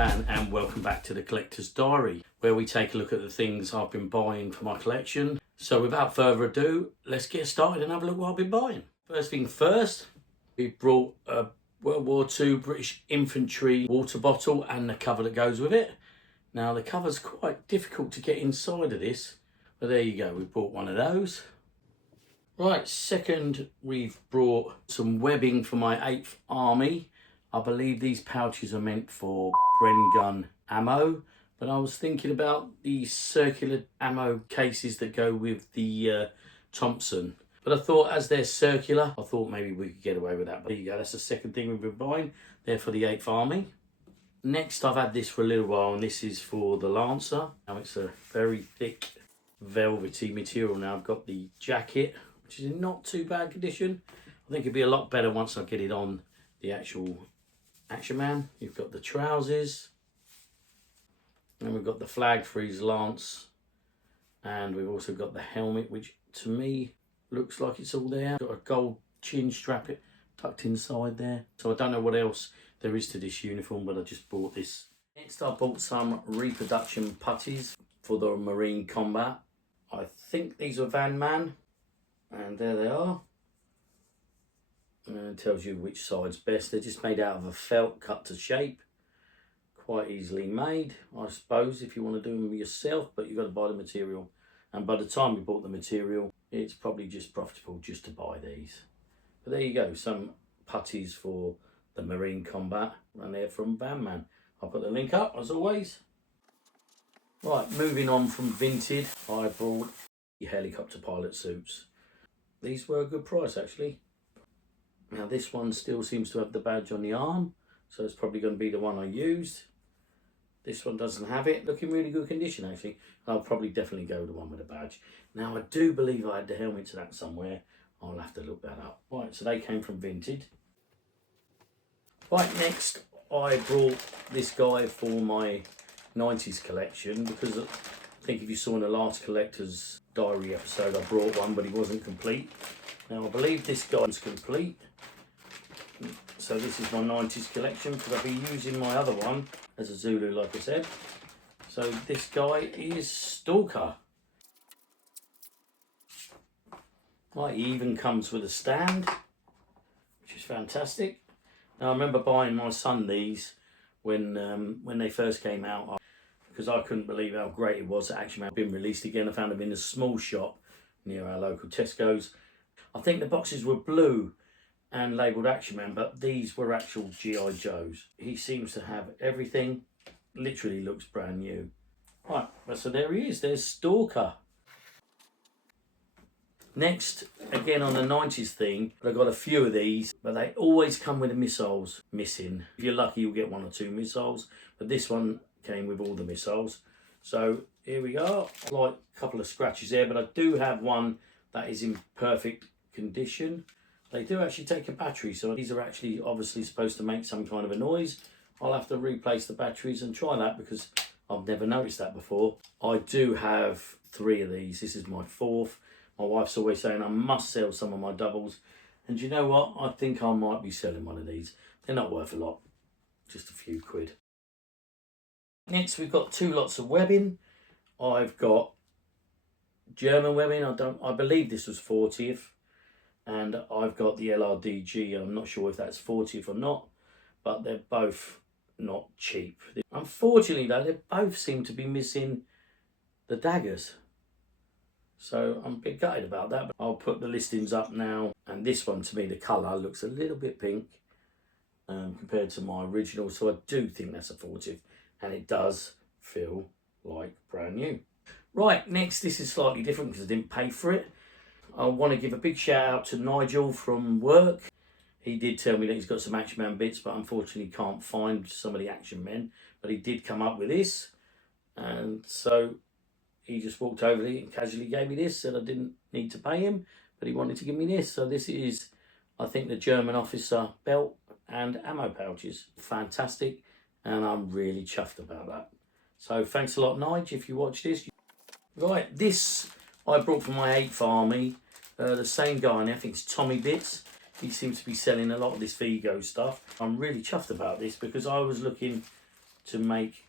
fan and welcome back to the Collector's Diary, where we take a look at the things I've been buying for my collection. So without further ado, let's get started and have a look what I've been buying. First thing first, we brought a World War II British infantry water bottle and the cover that goes with it. Now the cover's quite difficult to get inside of this, but there you go, we brought one of those. Right, second, we've brought some webbing for my 8th Army. I believe these pouches are meant for Bren gun ammo, but I was thinking about the circular ammo cases that go with the Thompson. But I thought as they're circular, I thought maybe we could get away with that. But there you go, that's the second thing we've been buying. They're for the 8th Army. Next, I've had this for a little while, and this is for the Lancer. Now it's a very thick, velvety material. Now I've got the jacket, which is in not too bad condition. I think it'd be a lot better once I get it on the actual Action Man. You've got the trousers, and we've got the flag for his lance, and we've also got the helmet, which to me looks like it's all there. Got a gold chin strap tucked inside there. So I don't know what else there is to this uniform, but I just bought this. Next, I bought some Reproduction puttees for the Marine combat. I think these are Van Man, and there they are. And it tells you which side's best. They're just made out of a felt cut to shape. Quite easily made, I suppose, if you want to do them yourself, but you've got to buy the material. And by the time you bought the material, it's probably just profitable just to buy these. But there you go, some puttees for the Marine combat, and they're from Van Man. I'll put the link up, as always. Right, moving on from Vinted, I bought the helicopter pilot suits. These were a good price, actually. Now this one still seems to have the badge on the arm, so it's probably going to be the one I used. This one doesn't have it. Looking really good condition, actually. I'll probably definitely go with the one with the badge. Now I do believe I had the helmet to that somewhere. I'll have to look that up. Right, so they came from Vinted. Right, next I brought this guy for my 90s collection, because I think if you saw in the last Collector's Diary episode, I brought one, but he wasn't complete. Now I believe this guy's complete. So this is my 90s collection, because I'll be using my other one as a Zulu, like I said. So this guy is Stalker. Right, he even comes with a stand, which is fantastic. Now I remember buying my son these when they first came out, because I couldn't believe how great it was that Action Man had been released again. I found them in a small shop near our local Tesco's. I think the boxes were blue and labelled Action Man, but these were actual G.I. Joes. He seems to have everything, literally looks brand new. Right, so there he is, there's Stalker. Next, again on the 90s theme, I've got a few of these, but they always come with the missiles missing. If you're lucky, you'll get 1 or 2 missiles, but this one came with all the missiles. So here we are, like a couple of scratches there, but I do have one that is in perfect condition. They do actually take a battery, so these are actually obviously supposed to make some kind of a noise. I'll have to replace the batteries and try that, because I've never noticed that before. I do have 3 of these. This is my 4th. My wife's always saying I must sell some of my doubles, and you know what? I think I might be selling one of these. They're not worth a lot, just a few quid. Next, we've got 2 lots of webbing. I've got German webbing. I believe this was 40th. And I've got the LRDG. I'm not sure if that's 40th or not, but they're both not cheap. Unfortunately though, they both seem to be missing the daggers. So I'm a bit gutted about that, but I'll put the listings up now. And this one, to me, the colour looks a little bit pink compared to my original. So I do think that's a 40th, and it does feel like brand new. Right, next, this is slightly different because I didn't pay for it. I want to give a big shout out to Nigel from work. He did tell me that he's got some Action Man bits, but unfortunately can't find some of the Action Men. But he did come up with this. And so he just walked over there and casually gave me this. Said I didn't need to pay him, but he wanted to give me this. So this is, I think, the German officer belt and ammo pouches. Fantastic. And I'm really chuffed about that. So thanks a lot, Nigel, if you watch this. Right, this I brought from my 8th Army. The same guy, and I think it's Tommy Bits. He seems to be selling a lot of this Vigo stuff. I'm really chuffed about this because I was looking to make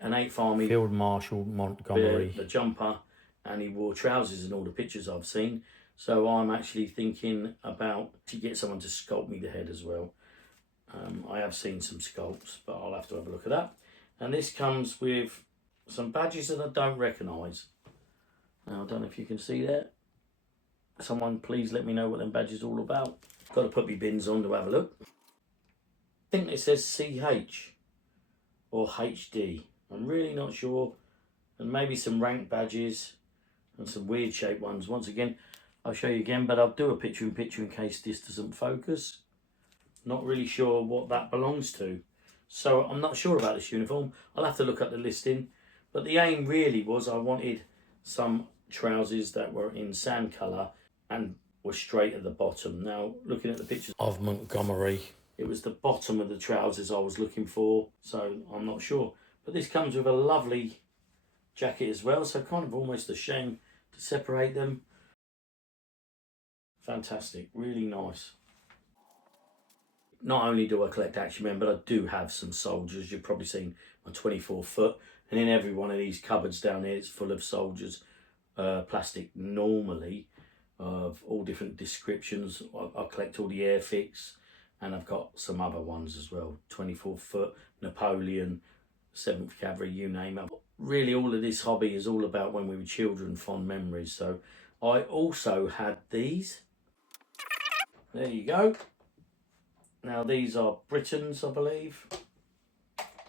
an 8th Army Field Marshal Montgomery. the jumper, and he wore trousers in all the pictures I've seen. So I'm actually thinking about to get someone to sculpt me the head as well. I have seen some sculpts, but I'll have to have a look at that. And this comes with some badges that I don't recognise. Now, I don't know if you can see that. Someone please let me know what them badges are all about. Got to put my bins on to have a look. I think it says CH or HD. I'm really not sure. And maybe some rank badges and some weird shaped ones. Once again, I'll show you again, but I'll do a picture-in-picture in case this doesn't focus. Not really sure what that belongs to. So I'm not sure about this uniform. I'll have to look at the listing. But the aim really was I wanted some trousers that were in sand colour and were straight at the bottom. Now, looking at the pictures Of Montgomery. it was the bottom of the trousers I was looking for, so I'm not sure. But this comes with a lovely jacket as well, so kind of almost a shame to separate them. Fantastic, really nice. Not only do I collect action men, but I do have some soldiers. You've probably seen my 24 foot, and in every one of these cupboards down here, it's full of soldiers, plastic normally, of all different descriptions. I collect all the Airfix, and I've got some other ones as well. 24 foot, Napoleon, 7th Cavalry, you name it. Really, all of this hobby is all about when we were children, fond memories. So I also had these. There you go. Now these are Britons, I believe.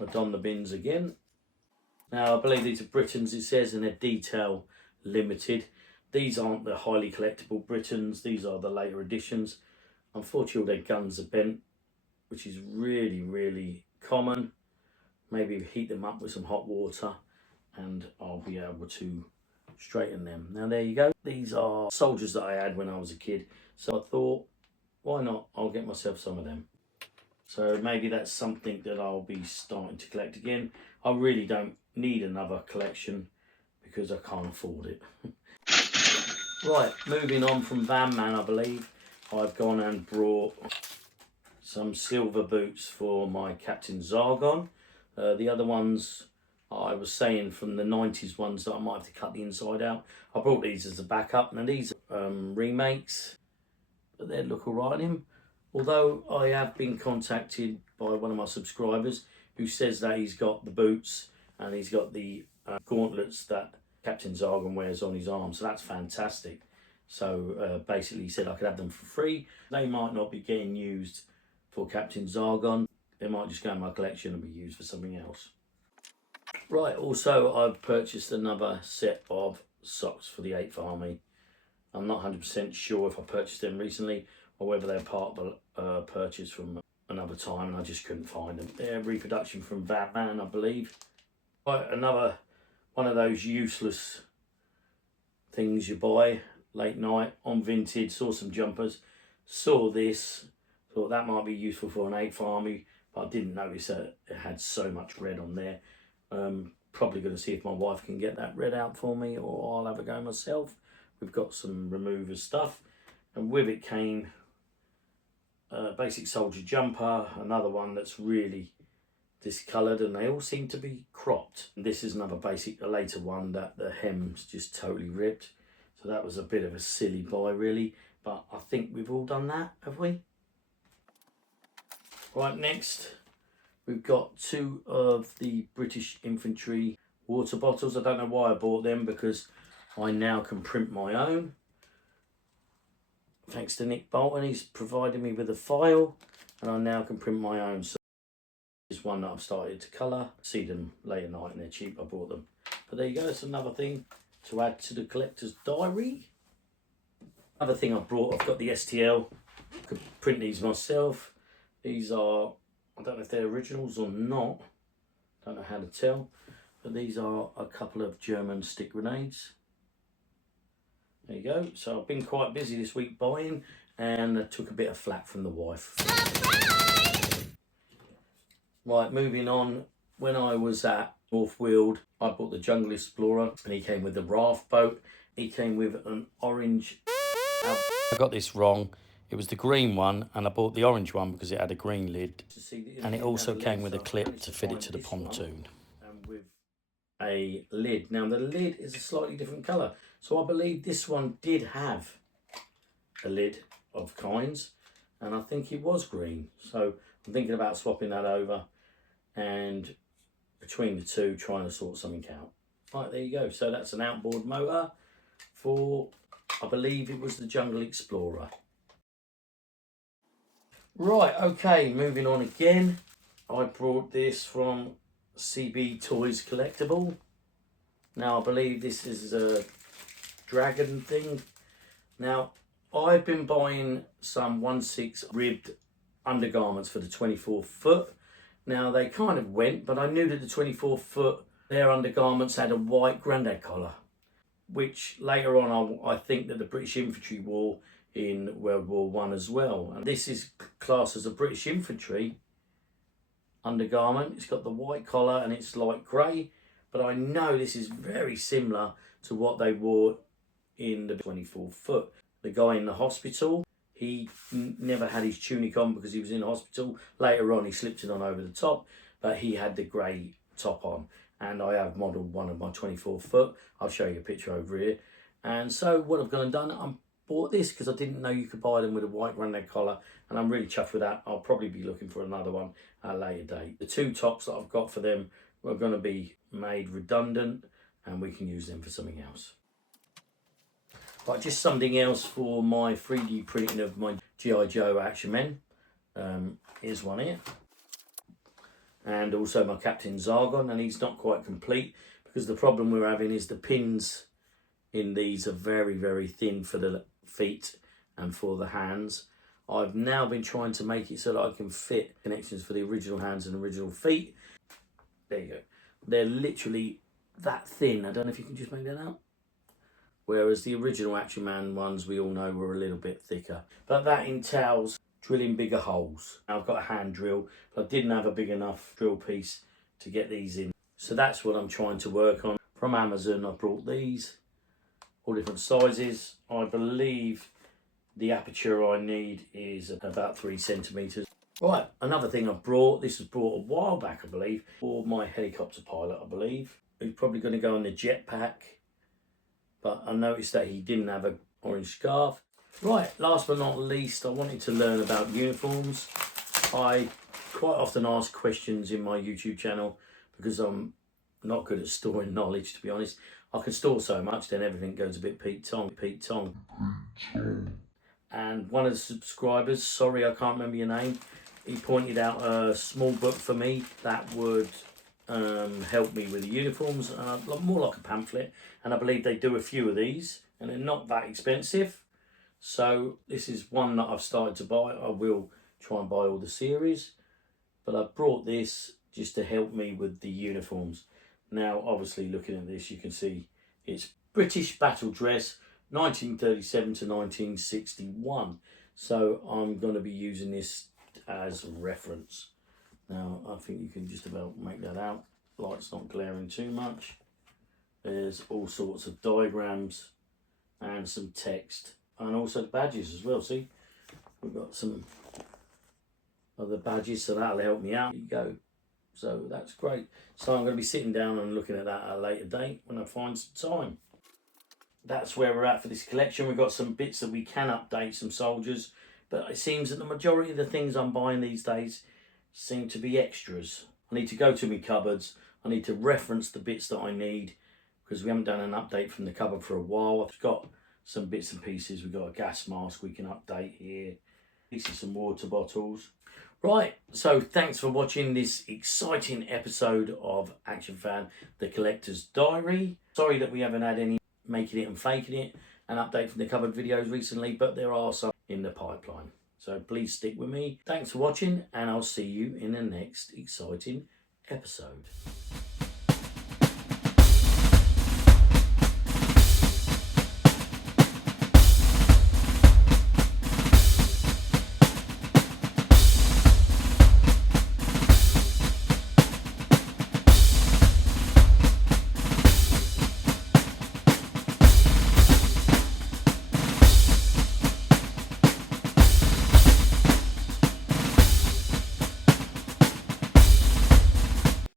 I've done the bins again. Now I believe these are Britons, it says, and they're detail limited. These aren't the highly collectible Britons, these are the later editions. Unfortunately, their guns are bent, which is really, really common. Maybe heat them up with some hot water and I'll be able to straighten them. Now there you go. These are soldiers that I had when I was a kid. So I thought, why not? I'll get myself some of them. So maybe that's something that I'll be starting to collect again. I really don't need another collection because I can't afford it. Right, moving on from Van Man, I believe, I've gone and brought some silver boots for my Captain Zargon. The other ones, I was saying from the 90s ones that I might have to cut the inside out. I brought these as a backup. Now these are remakes, but they look alright in him. Although I have been contacted by one of my subscribers who says that he's got the boots and he's got the gauntlets that Captain Zargon wears on his arm. So that's fantastic. So basically he said I could have them for free. They might not be getting used for Captain Zargon. They might just go in my collection and be used for something else. Right, also I've purchased another set of socks for the 8th Army. I'm not 100% sure if I purchased them recently or whether they're part of a purchase from another time and I just couldn't find them. They're Reproduction from Batman, I believe. Right, another one of those useless things you buy late night on Vinted. Saw some jumpers, saw this, thought that might be useful for an 8th Army, but I didn't notice that it had so much red on there. Probably going to see if my wife can get that red out for me or I'll have a go myself. We've got some remover stuff, and with it came a basic soldier jumper, another one that's really discoloured, and they all seem to be cropped. And this is another basic, a later one that the hem's just totally ripped. So that was a bit of a silly buy really, but I think we've all done that, have we? Right, next we've got 2 of the British infantry water bottles. I don't know why I bought them because I now can print my own. Thanks to Nick Bolton, he's provided me with a file and I now can print my own. So this is one that I've started to colour. See them late at night and they're cheap, I bought them. But there you go, it's another thing to add to the collector's diary. Another thing I brought, I've got the STL. I could print these myself. These are, I don't know if they're originals or not. Don't know how to tell. But these are a couple of German stick grenades. There you go. So I've been quite busy this week buying and I took a bit of flack from the wife. Surprise! Right, moving on. When I was at North Weald, I bought the Jungle Explorer and he came with the raft boat. He came with an orange... I got this wrong. It was the green one, and I bought the orange one because it had a green lid, and it also Have a came lid, with a so I clip managed to fit it find to the this one, pontoon. with a lid. Now the lid is a slightly different colour, so I believe this one did have a lid of kinds, and I think it was green. So I'm thinking about swapping that over, and between the two trying to sort something out. Right, there you go. So that's an outboard motor for, I believe it was the Jungle Explorer. Right, okay, moving on again. I brought this from CB Toys Collectible. Now I believe this is a dragon thing. Now I've been buying some 1/6 ribbed undergarments for the 24 foot. Now they kind of went, but I knew that the 24 foot, their undergarments had a white grandad collar, which later on I think that the British infantry wore in World War I as well. And this is classed as a British infantry undergarment. It's got the white collar and it's light grey, but I know this is very similar to what they wore in the 24 foot. The guy in the hospital, he never had his tunic on because he was in hospital. Later on he slipped it on over the top, but he had the grey top on. And I have modelled one of my 24 foot. I'll show you a picture over here. And so what I've gone and done, I bought this because I didn't know you could buy them with a white grandad collar, and I'm really chuffed with that. I'll probably be looking for another one at a later date. The two tops that I've got for them are going to be made redundant, and we can use them for something else. Right, just something else for my 3D printing of my G.I. Joe Action Men. Here's one here. And also my Captain Zargon, and he's not quite complete because the problem we're having is the pins in these are very, very thin for the feet and for the hands. I've now been trying to make it so that I can fit connections for the original hands and original feet. There you go. They're literally that thin. I don't know if you can just make that out. Whereas the original Action Man ones we all know were a little bit thicker. But that entails drilling bigger holes. Now I've got a hand drill, but I didn't have a big enough drill piece to get these in. So that's what I'm trying to work on. From Amazon I brought these, all different sizes. I believe the aperture I need is about 3 centimetres. Right, another thing I brought, this was brought a while back I believe, for my helicopter pilot I believe. He's probably going to go on the jetpack, but I noticed that he didn't have an orange scarf. Right, last but not least, I wanted to learn about uniforms. I quite often ask questions in my YouTube channel because I'm not good at storing knowledge, to be honest. I can store so much, then everything goes a bit Pete Tong. And one of the subscribers, sorry I can't remember your name, he pointed out a small book for me that would help me with the uniforms, more like a pamphlet, and I believe they do a few of these and they're not that expensive. So this is one that I've started to buy. I will try and buy all the series, but I brought this just to help me with the uniforms. Now obviously looking at this you can see it's British battle dress 1937 to 1961, so I'm going to be using this as reference. Now I think you can just about make that out. Light's not glaring too much. There's all sorts of diagrams and some text, and also the badges as well. See, we've got some other badges, so that'll help me out. There you go. So that's great. So I'm going to be sitting down and looking at that at a later date when I find some time. That's where we're at for this collection. We've got some bits that we can update, some soldiers, but it seems that the majority of the things I'm buying these days seem to be extras. I need to go to my cupboards. I need to reference the bits that I need because we haven't done an update from the cupboard for a while. I've got some bits and pieces. We've got a gas mask we can update here. These are some water bottles. Right, so thanks for watching this exciting episode of Action Fan, The Collector's Diary. Sorry that we haven't had any making it and faking it, an update from the cupboard videos recently, but there are some in the pipeline. So please stick with me. Thanks for watching, and I'll see you in the next exciting episode.